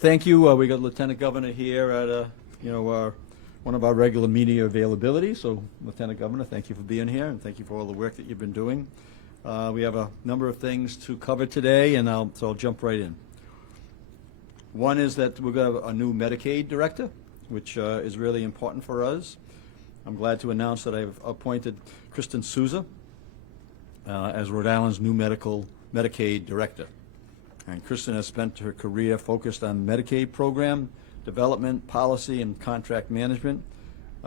Thank you. We got Lieutenant Governor here at one of our regular media availability. So, Lieutenant Governor, thank you for being here, and thank you for all the work that you've been doing. We have a number of things to cover today, and I'll jump right in. One is that we're going to have a new Medicaid director, which is really important for us. I'm glad to announce that I've appointed Kristen Souza as Rhode Island's new Medicaid director. And Kristen has spent her career focused on Medicaid program development, policy, and contract management.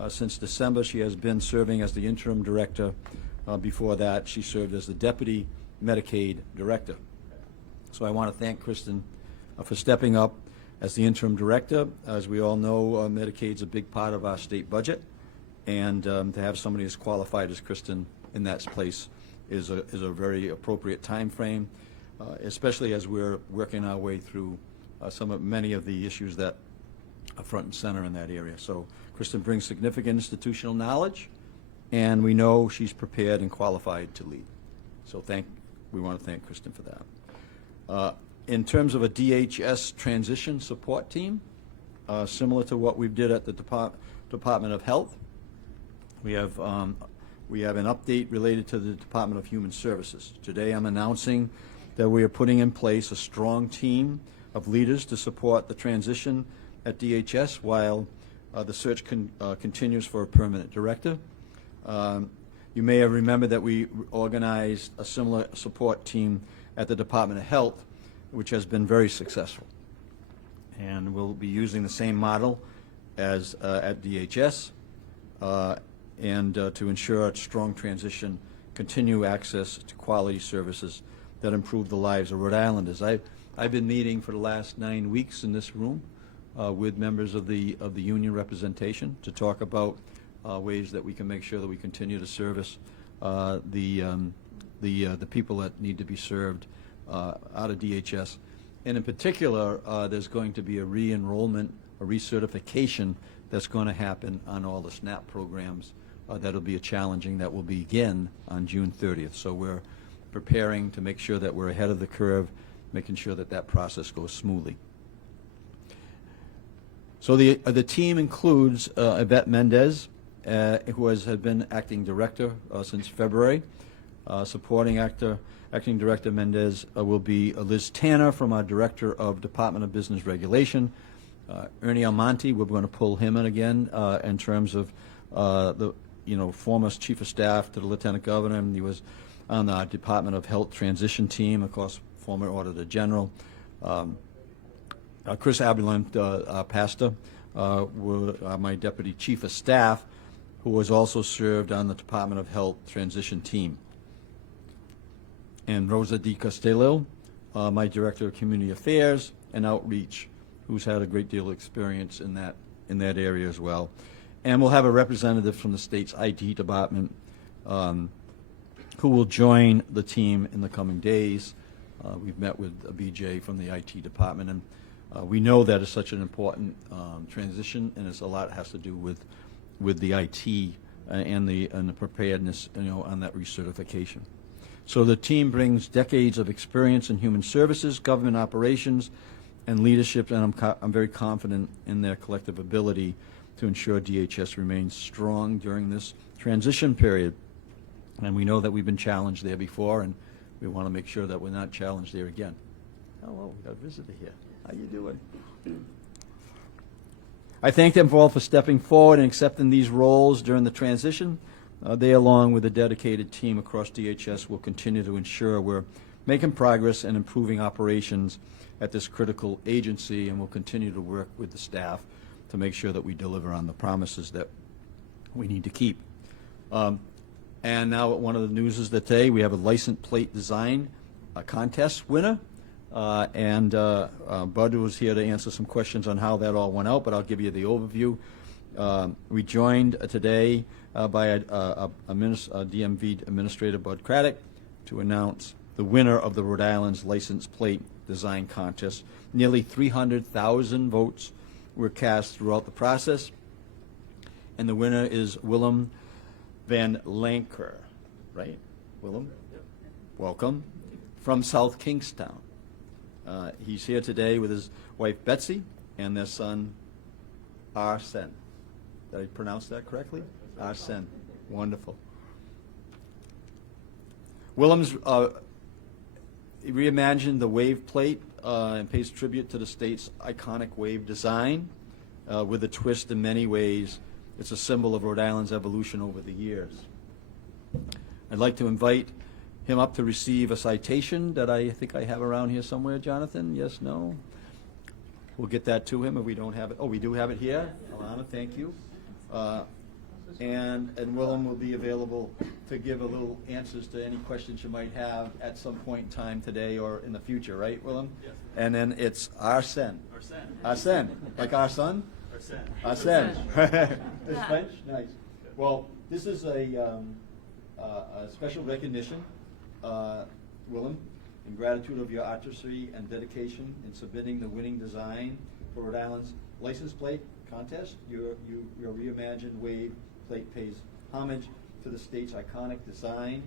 Since December, she has been serving as the interim director. Before that, she served as the deputy Medicaid director. So I want to thank Kristen for stepping up as the interim director. As we all know, Medicaid's a big part of our state budget, and to have somebody as qualified as Kristen in that place is a very appropriate time frame. Especially as we're working our way through many of the issues that are front and center in that area. So Kristen brings significant institutional knowledge, and we know she's prepared and qualified to lead. So we want to thank Kristen for that. In terms of a DHS transition support team, similar to what we did at the Department of Health, we have an update related to the Department of Human Services. Today I'm announcing that we are putting in place a strong team of leaders to support the transition at DHS while the search continues for a permanent director. You may have remembered that we organized a similar support team at the Department of Health, which has been very successful. And we'll be using the same model as at DHS and to ensure a strong transition, continue access to quality services that improve the lives of Rhode Islanders. I've been meeting for the last 9 weeks in this room with members of the union representation to talk about ways that we can make sure that we continue to service the people that need to be served out of DHS. And in particular, there's going to be a re-enrollment, a recertification that's going to happen on all the SNAP programs. That'll be challenging. That will begin on June 30th. So we're preparing to make sure that we're ahead of the curve, making sure that that process goes smoothly. So the team includes Yvette Mendez, who has been acting director since February. Supporting acting director Mendez will be Liz Tanner from our director of Department of Business Regulation. Ernie Almonte, we're going to pull him in again in terms of the former chief of staff to the lieutenant governor, and he was on the Department of Health transition team, of course, former Auditor General. Chris Abulant, pastor, my deputy chief of staff, who has also served on the Department of Health transition team. And Rosa Di Castillo, my director of community affairs and outreach, who's had a great deal of experience in that area as well. And we'll have a representative from the state's IT department who will join the team in the coming days. We've met with a BJ from the IT department, and we know that it's such an important transition, and a lot has to do with the IT and the preparedness, on that recertification. So the team brings decades of experience in human services, government operations, and leadership, and I'm very confident in their collective ability to ensure DHS remains strong during this transition period. And we know that we've been challenged there before, and we want to make sure that we're not challenged there again. Hello, we got a visitor here. How you doing? I thank them all for stepping forward and accepting these roles during the transition. They, along with a dedicated team across DHS, will continue to ensure we're making progress and improving operations at this critical agency, and we'll continue to work with the staff to make sure that we deliver on the promises that we need to keep. And now one of the news is that today we have a license plate design contest winner. Bud was here to answer some questions on how that all went out, but I'll give you the overview. We joined today by a DMV Administrator Bud Craddock to announce the winner of the Rhode Island's license plate design contest. Nearly 300,000 votes were cast throughout the process, and the winner is Willem Van Lanker, right? Willem? Yep. Welcome. From South Kingstown. He's here today with his wife Betsy and their son Arsen. Did I pronounce that correctly? Arsen. Wonderful. Willem's reimagined the wave plate and pays tribute to the state's iconic wave design with a twist in many ways. It's a symbol of Rhode Island's evolution over the years. I'd like to invite him up to receive a citation that I think I have around here somewhere, Jonathan. Yes, no? We'll get that to him if we don't have it. Oh, we do have it here. Alana, thank you. And Willem will be available to give a little answers to any questions you might have at some point in time today or in the future, right, Willem? Yes. And then it's Arsen. Arsen. Like our son? Arsen. It's French? Nice. Well, this is a special recognition, Willem, in gratitude of your artistry and dedication in submitting the winning design for Rhode Island's license plate contest. Your reimagined wave plate pays homage to the state's iconic design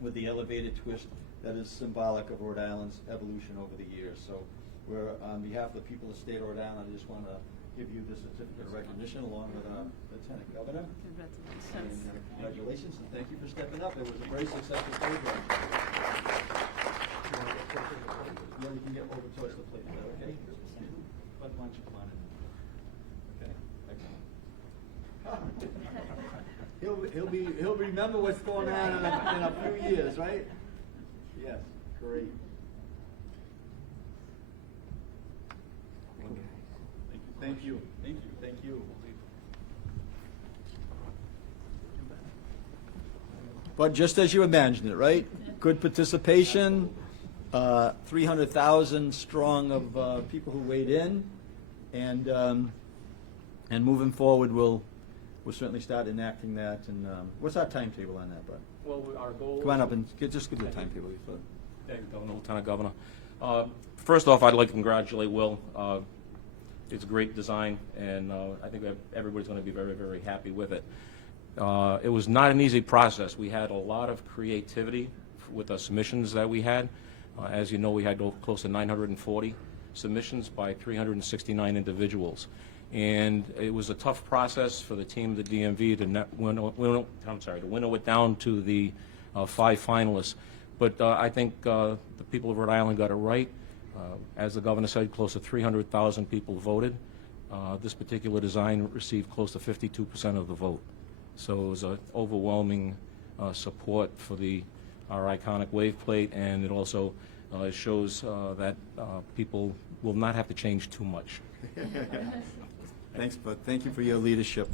with the elevated twist that is symbolic of Rhode Island's evolution over the years. So we're, on behalf of the people of the state of Rhode Island, I just want to give you this certificate of recognition along with our Lieutenant Governor. Congratulations. And congratulations, and thank you for stepping up. It was a very successful program. Yeah, you can get over towards the plate. Is that okay? Why don't you come on in? Okay, excellent. He'll remember what's going on in a few years, right? Yes, great. Thank you. Thank you. Thank you. But just as you imagined it, right? Good participation, 300,000 strong of people who weighed in, and moving forward, we'll certainly start enacting that. And what's our timetable on that, Bud? Well, our goal. Come on up and just give the timetable. Thank you, Governor, Lieutenant Governor. First off, I'd like to congratulate Will. It's a great design, and I think everybody's going to be very, very happy with it. It was not an easy process. We had a lot of creativity with the submissions that we had. As you know, we had close to 940 submissions by 369 individuals. And it was a tough process for the team of the DMV to winnow it down to the 5 finalists. But I think the people of Rhode Island got it right. As the governor said, close to 300,000 people voted. This particular design received close to 52% of the vote. So it was an overwhelming support for our iconic wave plate, and it also shows that people will not have to change too much. Thanks, Bud. Thank you for your leadership.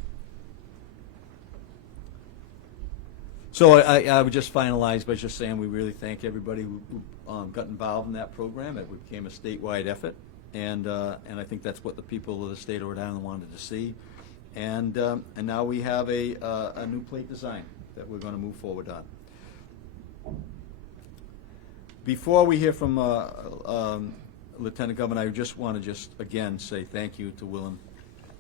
So I would just finalize by just saying we really thank everybody who got involved in that program. It became a statewide effort, and I think that's what the people of the state of Rhode Island wanted to see. And now we have a new plate design that we're going to move forward on. Before we hear from Lieutenant Governor, I just want to again say thank you to Willem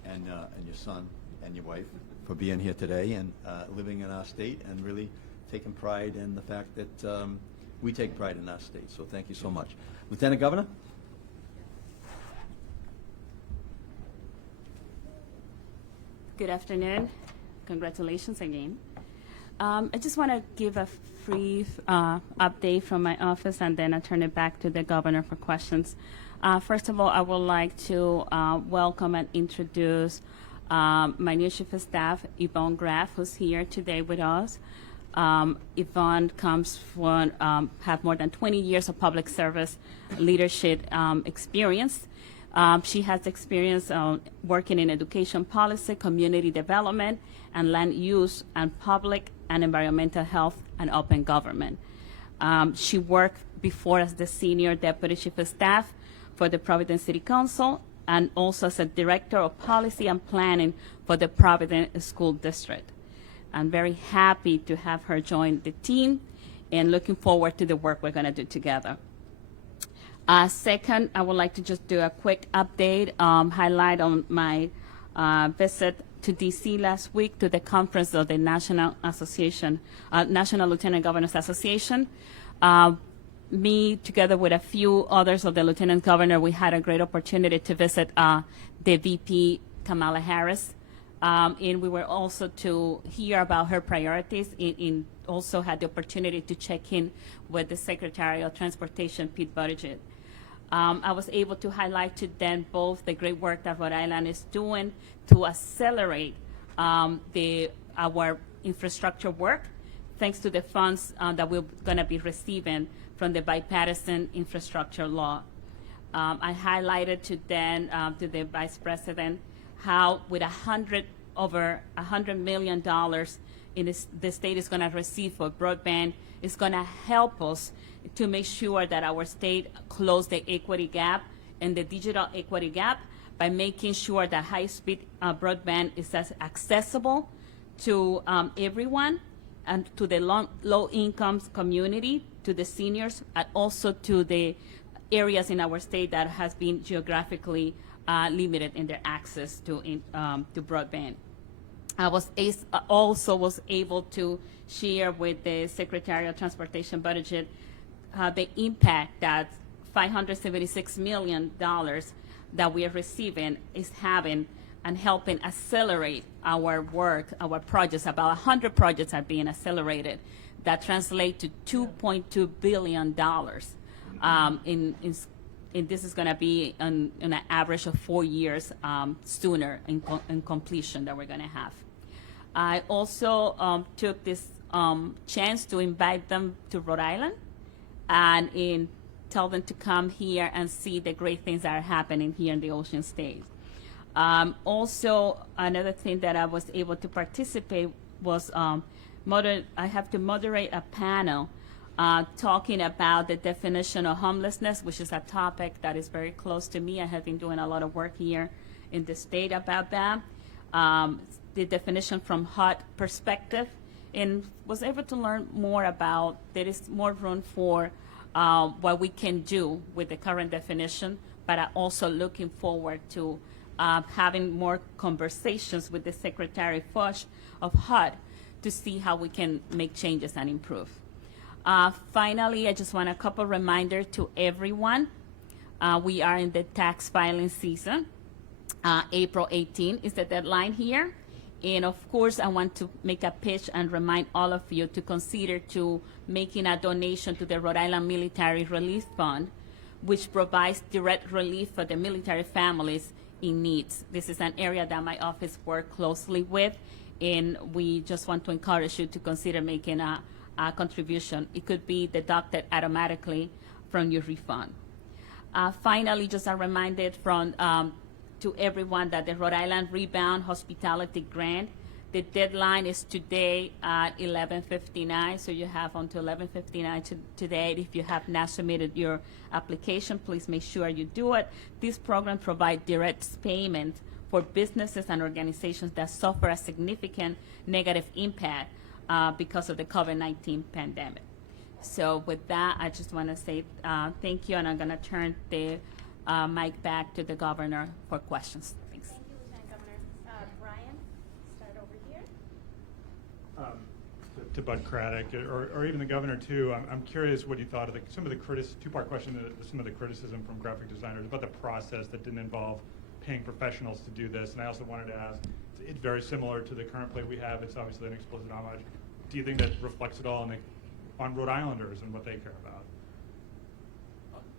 and your son and your wife for being here today and living in our state and really taking pride in the fact that we take pride in our state. So thank you so much. Lieutenant Governor? Good afternoon. Congratulations again. I just want to give a brief update from my office, and then I'll turn it back to the governor for questions. First of all, I would like to welcome and introduce my new chief of staff, Yvonne Graff, who's here today with us. Yvonne comes from, have more than 20 years of public service leadership experience. She has experience working in education policy, community development, and land use, and public and environmental health and open government. She worked before as the senior deputy chief of staff for the Providence City Council, and also as a director of policy and planning for the Providence School District. I'm very happy to have her join the team and looking forward to the work we're going to do together. Second, I would like to just do a quick update, highlight on my visit to DC last week to the conference of the National Lieutenant Governors Association. me, together with a few others of the Lieutenant Governor, we had a great opportunity to visit the VP, Kamala Harris. And we were also to hear about her priorities, and also had the opportunity to check in with the Secretary of Transportation, Pete Buttigieg. I was able to highlight to them both the great work that Rhode Island is doing to accelerate our infrastructure work, thanks to the funds that we're going to be receiving from the bipartisan infrastructure law. I highlighted to them, to the Vice President, how with over $100 million the state is going to receive for broadband, is going to help us to make sure that our state close the equity gap and the digital equity gap by making sure that high-speed broadband is as accessible to everyone, and to the low-income community, to the seniors, and also to the areas in our state that has been geographically limited in their access to broadband. I also was able to share with the Secretary of Transportation Buttigieg the impact that $576 million that we are receiving is having and helping accelerate our work, our projects. About 100 projects are being accelerated that translate to $2.2 billion. And this is going to be in an average of 4 years sooner in completion that we're going to have. I also took this chance to invite them to Rhode Island and tell them to come here and see the great things that are happening here in the Ocean State. Also, another thing that I was able to participate was I have to moderate a panel talking about the definition of homelessness, which is a topic that is very close to me. I have been doing a lot of work here in the state about that. The definition from HUD perspective, and was able to learn more about there is more room for what we can do with the current definition, but I'm also looking forward to having more conversations with the Secretary Fuchs of HUD to see how we can make changes and improve. Finally, I just want a couple reminders to everyone. We are in the tax filing season. April 18 is the deadline here. And of course, I want to make a pitch and remind all of you to consider to making a donation to the Rhode Island Military Relief Fund, which provides direct relief for the military families in needs. This is an area that my office works closely with, and we just want to encourage you to consider making a contribution. It could be deducted automatically from your refund. Finally, just a reminder to everyone that the Rhode Island Rebound Hospitality Grant, the deadline is today at 11:59, so you have until 11:59 today. If you have not submitted your application, please make sure you do it. This program provides direct payment for businesses and organizations that suffer a significant negative impact because of the COVID-19 pandemic. So with that, I just want to say thank you, and I'm going to turn the mic back to the governor for questions. Thanks. Thank you, Lieutenant Governor. Brian, start over here. To Bud Craddock, or even the governor too, I'm curious what you thought of some of the two-part question, some of the criticism from graphic designers about the process that didn't involve paying professionals to do this. And I also wanted to ask, it's very similar to the current play we have. It's obviously an explicit homage. Do you think that reflects at all on Rhode Islanders and what they care about?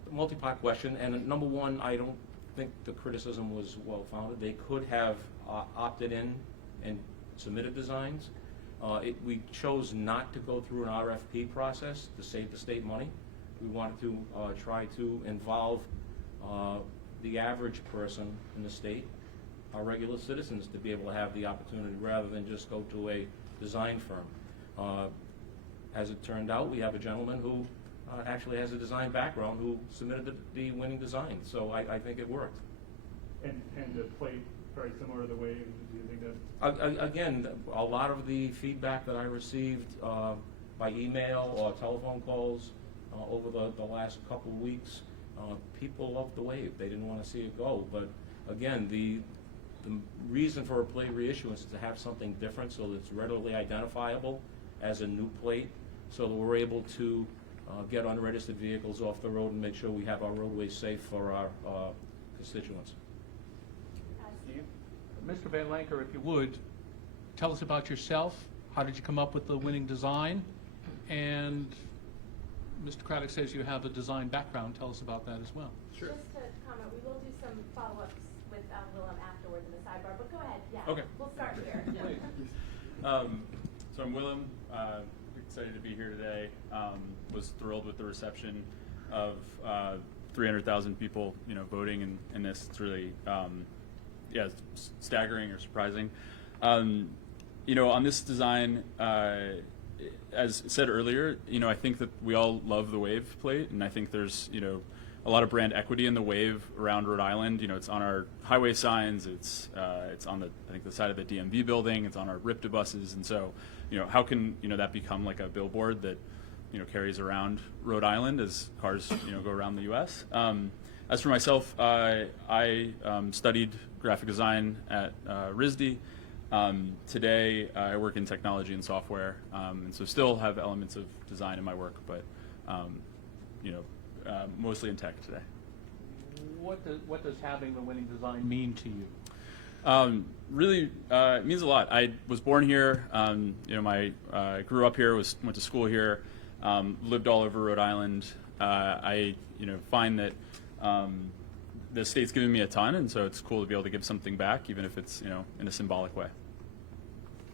Multi-part question, and number one, I don't think the criticism was well-founded. They could have opted in and submitted designs. We chose not to go through an RFP process to save the state money. We wanted to try to involve the average person in the state, our regular citizens, to be able to have the opportunity rather than just go to a design firm. As it turned out, we have a gentleman who actually has a design background who submitted the winning design, so I think it worked. And the plate very similar to the way, do you think that? Again, a lot of the feedback that I received by email or telephone calls over the last couple of weeks, people loved the wave. They didn't want to see it go, but again, the reason for a plate reissuance is to have something different so that it's readily identifiable as a new plate, so that we're able to get unregistered vehicles off the road and make sure we have our roadways safe for our constituents. Mr. Van Lanker, if you would, tell us about yourself. How did you come up with the winning design? And Mr. Craddock says you have a design background. Tell us about that as well. Just to comment, we will do some follow-ups with Willem afterwards in the sidebar, but go ahead, yeah. Okay. We'll start here. So I'm Willem, excited to be here today. Was thrilled with the reception of 300,000 people, voting in this. It's really, it's staggering or surprising. On this design, as said earlier, I think that we all love the wave plate, and I think there's, a lot of brand equity in the wave around Rhode Island. It's on our highway signs, it's on the side of the DMV building, it's on our RIPTA buses, and so, how can, that become like a billboard that, carries around Rhode Island as cars, go around the U.S. As for myself, I studied graphic design at RISD. Today, I work in technology and software, and so still have elements of design in my work, but mostly in tech today. What does having the winning design mean to you? Really, it means a lot. I was born here. I grew up here. Went to school here. Lived all over Rhode Island. I find that the state's given me a ton, and so it's cool to be able to give something back, even if it's in a symbolic way.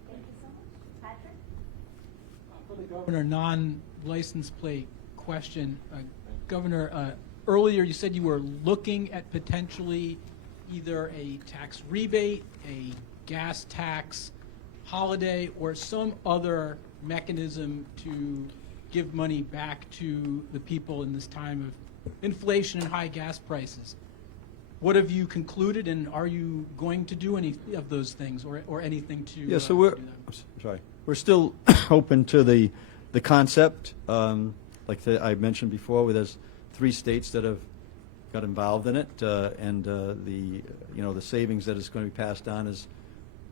Thank you so much. Patrick? For the Governor, non-license plate question. Governor, earlier you said you were looking at potentially either a tax rebate, a gas tax, holiday, or some other mechanism to give money back to the people in this time of inflation and high gas prices. What have you concluded, and are you going to do any of those things, or anything to? Yeah, so do we're, that? I'm sorry, we're still open to the concept. I mentioned before, where there's 3 states that have got involved in it, and the savings that is going to be passed on is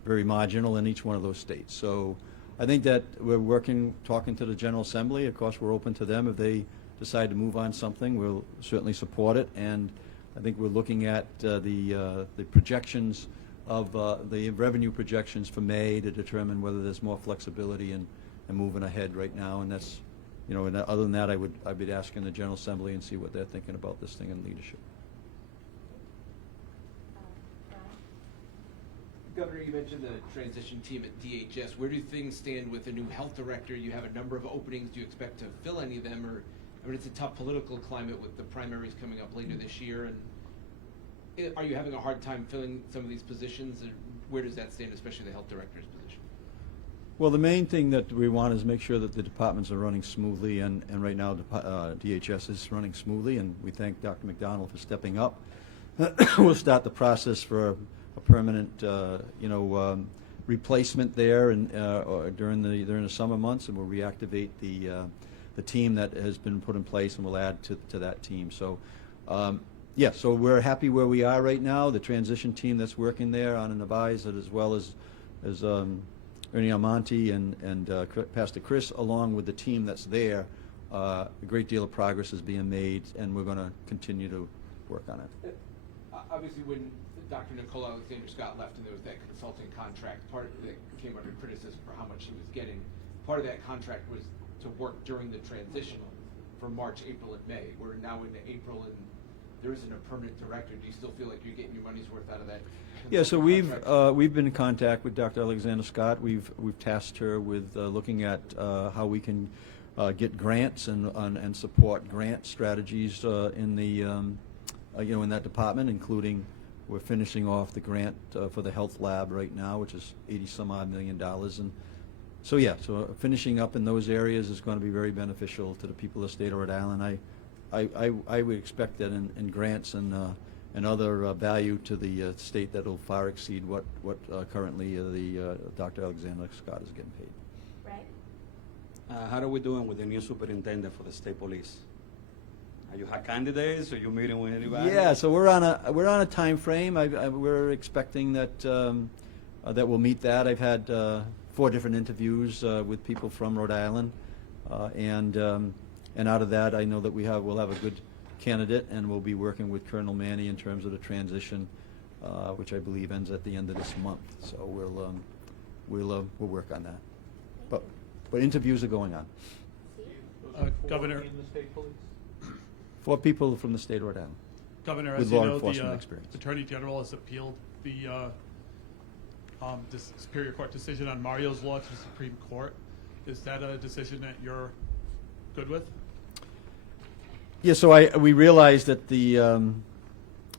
very marginal in each one of those states. So I think that we're talking to the General Assembly. Of course, we're open to them. If they decide to move on something, we'll certainly support it. And I think we're looking at the projections of the revenue projections for May to determine whether there's more flexibility in moving ahead right now. And that's, and other than that, I'd be asking the General Assembly and see what they're thinking about this thing in leadership. Brian? Governor, you mentioned the transition team at DHS. Where do things stand with the new health director? You have a number of openings. Do you expect to fill any of them? Or, it's a tough political climate with the primaries coming up later this year. And are you having a hard time filling some of these positions? And where does that stand, especially the health director's position? Well, the main thing that we want is make sure that the departments are running smoothly, and right now DHS is running smoothly, and we thank Dr. McDonald for stepping up. We'll start the process for a permanent, replacement there, and during the summer months, and we'll reactivate the team that has been put in place, and we'll add to that team. So, so we're happy where we are right now. The transition team that's working there on unveils, as well as Ernie Almonte and Pastor Chris, along with the team that's there, a great deal of progress is being made, and we're going to continue to work on it. Obviously, when Dr. Nicole Alexander Scott left and there was that consulting contract, part of that came under criticism for how much he was getting. Part of that contract was to work during the transition for March, April, and May. We're now into April, and there isn't a permanent director. Do you still feel like you're getting your money's worth out of that? Yeah, so contract? we've been in contact with Dr. Alexander Scott. We've tasked her with looking at how we can get grants and support grant strategies in the in that department, including we're finishing off the grant for the health lab right now, which is $80-some-odd million, and so so finishing up in those areas is going to be very beneficial to the people of the state of Rhode Island. I would expect that in grants and other value to the state that will far exceed what currently the Dr. Alexander Scott is getting paid. Right? How are we doing with the new superintendent for the state police? Are you have candidates? Are you meeting with anybody? Yeah, so we're on a time frame. We're expecting that that we'll meet that. I've had 4 different interviews with people from Rhode Island, and And out of that, I know that we'll have a good candidate, and we'll be working with Colonel Manny in terms of the transition, which I believe ends at the end of this month. So we'll work on that. But interviews are going on. Governor, In the state police? 4 people from the state of Rhode Island. Governor, With as you law know, enforcement the experience. Attorney General has appealed the Superior Court decision on Mario's law to the Supreme Court. Is that a decision that you're good with? Yeah, so we realize that the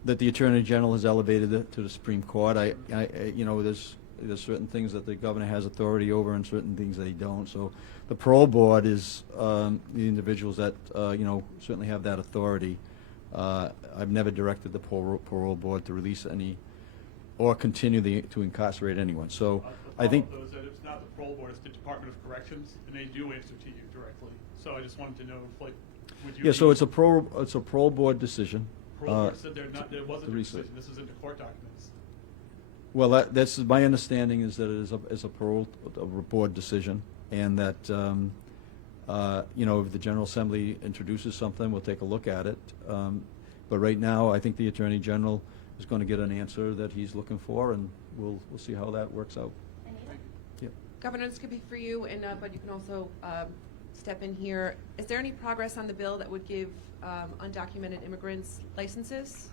Attorney General has elevated it to the Supreme Court. There's certain things that the governor has authority over and certain things that he don't. So the parole board is the individuals that, certainly have that authority. I've never directed the parole board to release any or continue to incarcerate anyone. So I think. Those that it's not the parole board, it's the Department of Corrections, and they do answer to you directly. So I just wanted to know, would you? Yeah, so it's a parole board decision. Parole board said there wasn't a decision. This is in the court documents. Well, that's my understanding is that it is a parole board decision, and that if the General Assembly introduces something, we'll take a look at it. But right now, I think the Attorney General is going to get an answer that he's looking for, and we'll see how that works out. Yep. Governor, this could be for you, and but you can also step in here. Is there any progress on the bill that would give undocumented immigrants licenses?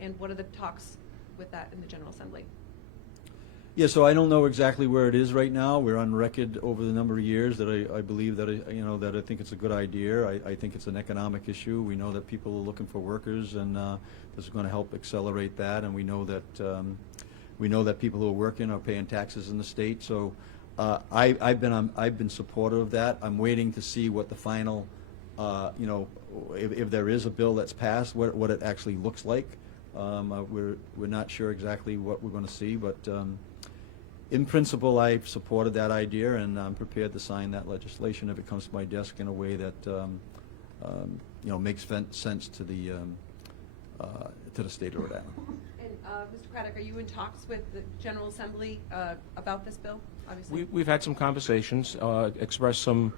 And what are the talks with that in the General Assembly? Yeah, so I don't know exactly where it is right now. We're on record over the number of years that I believe that that I think it's a good idea. I think it's an economic issue. We know that people are looking for workers, and this is going to help accelerate that. And we know that people who are working are paying taxes in the state. So I've been supportive of that. I'm waiting to see what the final, if there is a bill that's passed, what it actually looks like. We're not sure exactly what we're going to see, but in principle, I've supported that idea, and I'm prepared to sign that legislation if it comes to my desk in a way that makes sense to the state of Rhode Island. And Mr. Craddock, are you in talks with the General Assembly about this bill? Obviously, We've had some conversations, expressed some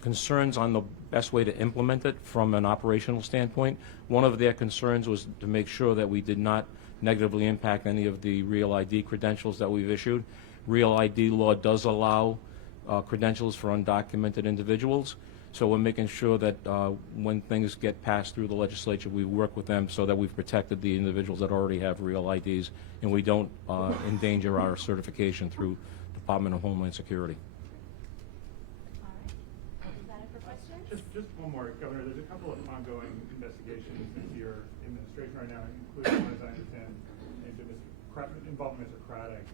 concerns on the best way to implement it from an operational standpoint. One of their concerns was to make sure that we did not negatively impact any of the Real ID credentials that we've issued. Real ID law does allow credentials for undocumented individuals, so we're making sure that when things get passed through the legislature, we work with them so that we've protected the individuals that already have Real IDs, and we don't endanger our certification through Department of Homeland Security. Just one more, Governor. There's a couple of ongoing investigations into your administration right now, including, as I understand, into involvement of Mr. Craddock.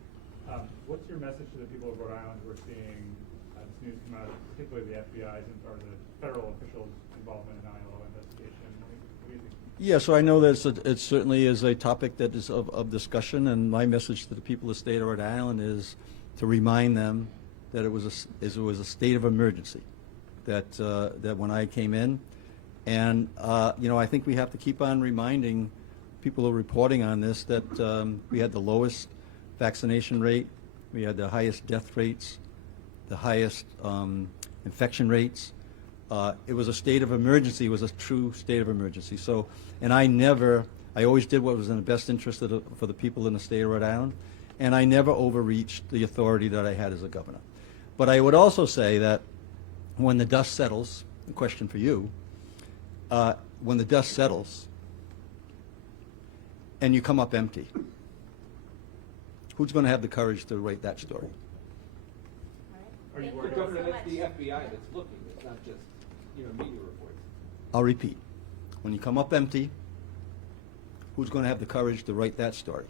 What's your message to the people of Rhode Island who are seeing this news come out, particularly the FBI's or the federal officials' involvement in ILO investigation? What do you think? Yeah, so I know that it certainly is a topic that is of discussion, and my message to the people of the state of Rhode Island is to remind them that it was a state of emergency. That when I came in, and I think we have to keep on reminding people who are reporting on this that we had the lowest vaccination rate, we had the highest death rates, the highest infection rates. It was a state of emergency. It was a true state of emergency. So, and I always did what was in the best interest for the people in the state of Rhode Island, and I never overreached the authority that I had as a governor. But I would also say that when the dust settles, a question for you, when the dust settles and you come up empty, who's going to have the courage to write that story? Are you Thank worried you about Governor, so that's much. the FBI that's looking. It's not just, media reports. I'll repeat. When you come up empty, who's going to have the courage to write that story?